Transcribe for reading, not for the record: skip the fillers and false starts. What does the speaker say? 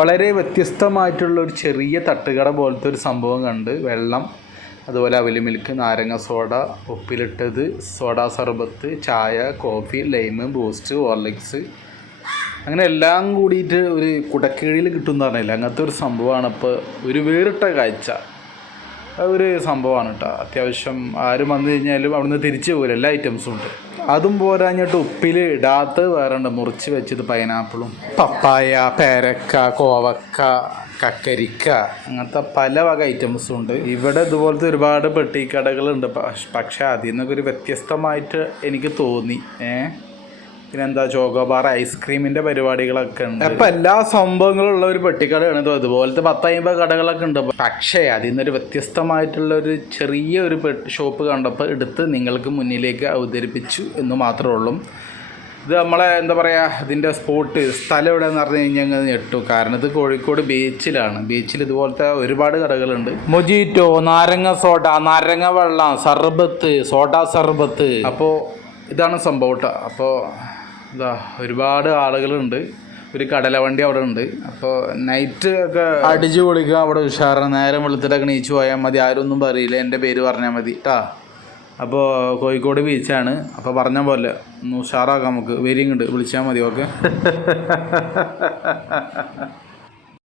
വളരെ വ്യത്യസ്തമായിട്ടുള്ള ഒരു ചെറിയ തട്ടുകട പോലത്തെ ഒരു സംഭവം കണ്ട്. വെള്ളം, അതുപോലെ അവില് മിൽക്ക്, നാരങ്ങ സോഡ, ഉപ്പിലിട്ടത്, സോഡാ സർബത്ത്, ചായ, കോഫി, ലൈമ്, ബൂസ്റ്റ്, ഹോർലിക്സ്, അങ്ങനെ എല്ലാം കൂടിയിട്ട് ഒരു കുടക്കീഴിൽ കിട്ടുമെന്ന് പറഞ്ഞില്ല, അങ്ങനത്തെ ഒരു സംഭവമാണ്. ഇപ്പോൾ ഒരു വേറിട്ട കാഴ്ച ഒരു സംഭവമാണ് കേട്ടോ. അത്യാവശ്യം ആരും വന്നു കഴിഞ്ഞാലും അവിടുന്ന് തിരിച്ചു പോകില്ല, എല്ലാ ഐറ്റംസും ഉണ്ട്. അതും പോരാഞ്ഞിട്ട് ഉപ്പിൽ ഇടാത്തത് വേറെ ഉണ്ട്. മുറിച്ച് വെച്ചത് പൈനാപ്പിളും, പപ്പായ, പേരക്ക, കോവക്ക, കക്കരിക്ക, അങ്ങനത്തെ പല വക ഐറ്റംസും ഉണ്ട്. ഇവിടെ ഇതുപോലത്തെ ഒരുപാട് പെട്ടിക്കടകളുണ്ട്. പക്ഷേ അതിൽ നിന്നൊക്കെ ഒരു വ്യത്യസ്തമായിട്ട് എനിക്ക് തോന്നി. പിന്നെന്താ, ചോക്കോബാർ, ഐസ്ക്രീമിൻ്റെ പരിപാടികളൊക്കെ ഉണ്ട്. അപ്പം എല്ലാ സംഭവങ്ങളും ഉള്ള ഒരു പെട്ടിക്കടയാണ്. ഇതുപോലത്തെ 10-50 കടകളൊക്കെ ഉണ്ട്. പക്ഷേ അതിൽ നിന്നൊരു വ്യത്യസ്തമായിട്ടുള്ളൊരു ചെറിയൊരു ഷോപ്പ് കണ്ടപ്പോൾ എടുത്ത് നിങ്ങൾക്ക് മുന്നിലേക്ക് അവതരിപ്പിച്ചു എന്ന് മാത്രമേ ഉള്ളൂ. ഇത് നമ്മളെ എന്താ പറയുക, ഇതിൻ്റെ സ്ഥലം എവിടെയെന്ന് പറഞ്ഞു കഴിഞ്ഞാൽ ഞങ്ങൾ ഞെട്ടു. കാരണം ഇത് കോഴിക്കോട് ബീച്ചിലാണ്. ബീച്ചിൽ ഇതുപോലത്തെ ഒരുപാട് കടകളുണ്ട്. മൊജിറ്റോ, നാരങ്ങ സോഡ, നാരങ്ങ വെള്ളം, സർബത്ത്, സോഡാ സർബത്ത്. അപ്പോൾ ഇതാണ് സംഭവം കേട്ടോ. അപ്പോൾ ഇതാ ഒരുപാട് ആളുകളുണ്ട്. ഒരു കടലവണ്ടി അവിടെ ഉണ്ട്. അപ്പോൾ നൈറ്റ് ഒക്കെ അടിച്ചു പൊളിക്കുക അവിടെ ഉഷാറാണ്. നേരം വെളുത്തിട്ടൊക്കെ നീച്ചു പോയാൽ മതി, ആരും ഒന്നും പറയില്ല, എൻ്റെ പേര് പറഞ്ഞാൽ മതി കേട്ടോ. അപ്പോൾ കോഴിക്കോട് ബീച്ചാണ്. അപ്പോൾ പറഞ്ഞ പോലെ ഒന്ന് ഉഷാറാക്കാം നമുക്ക്. വെരിങ്ങുണ്ട്, വിളിച്ചാൽ മതി. ഓക്കെ.